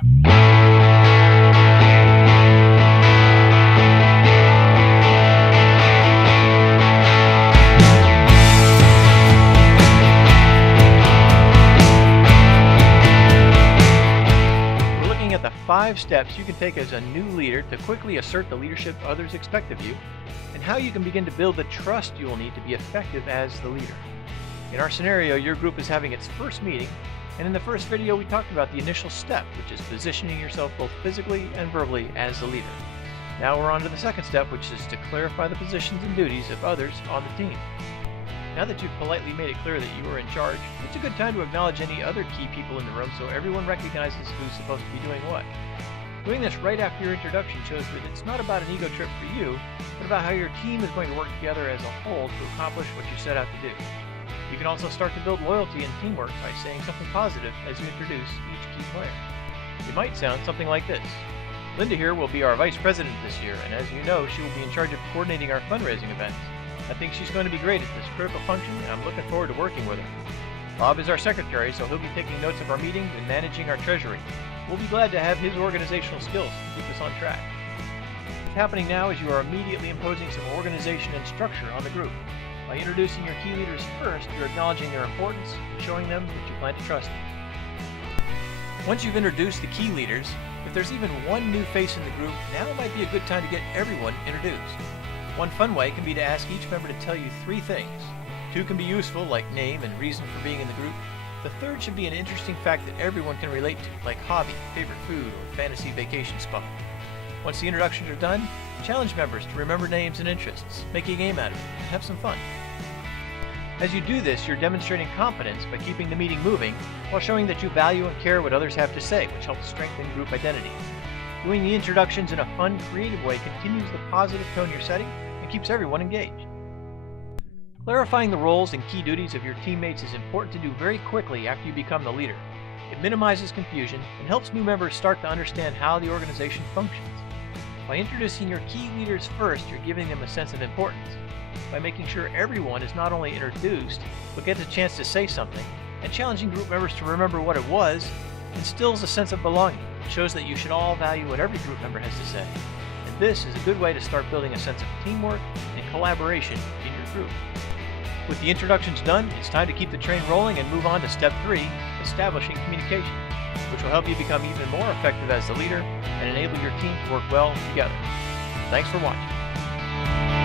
We're looking at the 5 steps you can take as a new leader to quickly assert the leadership others expect of you, and how you can begin to build the trust you will need to be effective as the leader. In our scenario, your group is having its first meeting, and in the first video we talked about the initial step, which is positioning yourself both physically and verbally as the leader. Now we're on to the second step, which is to clarify the positions and duties of others on the team. Now that you've politely made it clear that you are in charge, it's a good time to acknowledge any other key people in the room so everyone recognizes who's supposed to be doing what. Doing this right after your introduction shows that it's not about an ego trip for you, but about how your team is going to work together as a whole to accomplish what you set out to do. You can also start to build loyalty and teamwork by saying something positive as you introduce each key player. It might sound something like this. Linda here will be our vice president this year, and as you know, she will be in charge of coordinating our fundraising events. I think she's going to be great at this critical function, and I'm looking forward to working with her. Bob is our secretary, so he'll be taking notes of our meetings and managing our treasury. We'll be glad to have his organizational skills to keep us on track. What's happening now is you are immediately imposing some organization and structure on the group. By introducing your key leaders first, you're acknowledging their importance and showing them that you plan to trust them. Once you've introduced the key leaders, if there's even one new face in the group, now might be a good time to get everyone introduced. One fun way can be to ask each member to tell you 3 things. 2 can be useful, like name and reason for being in the group. The third should be an interesting fact that everyone can relate to, like hobby, favorite food, or fantasy vacation spot. Once the introductions are done, challenge members to remember names and interests, make a game out of it, and have some fun. As you do this, you're demonstrating confidence by keeping the meeting moving while showing that you value and care what others have to say, which helps strengthen group identity. Doing the introductions in a fun, creative way continues the positive tone you're setting and keeps everyone engaged. Clarifying the roles and key duties of your teammates is important to do very quickly after you become the leader. It minimizes confusion and helps new members start to understand how the organization functions. By introducing your key leaders first, you're giving them a sense of importance. By making sure everyone is not only introduced, but gets a chance to say something, and challenging group members to remember what it was, instills a sense of belonging. It shows that you should all value what every group member has to say. And this is a good way to start building a sense of teamwork and collaboration in your group. With the introductions done, it's time to keep the train rolling and move on to step 3, establishing communication, which will help you become even more effective as the leader and enable your team to work well together. Thanks for watching.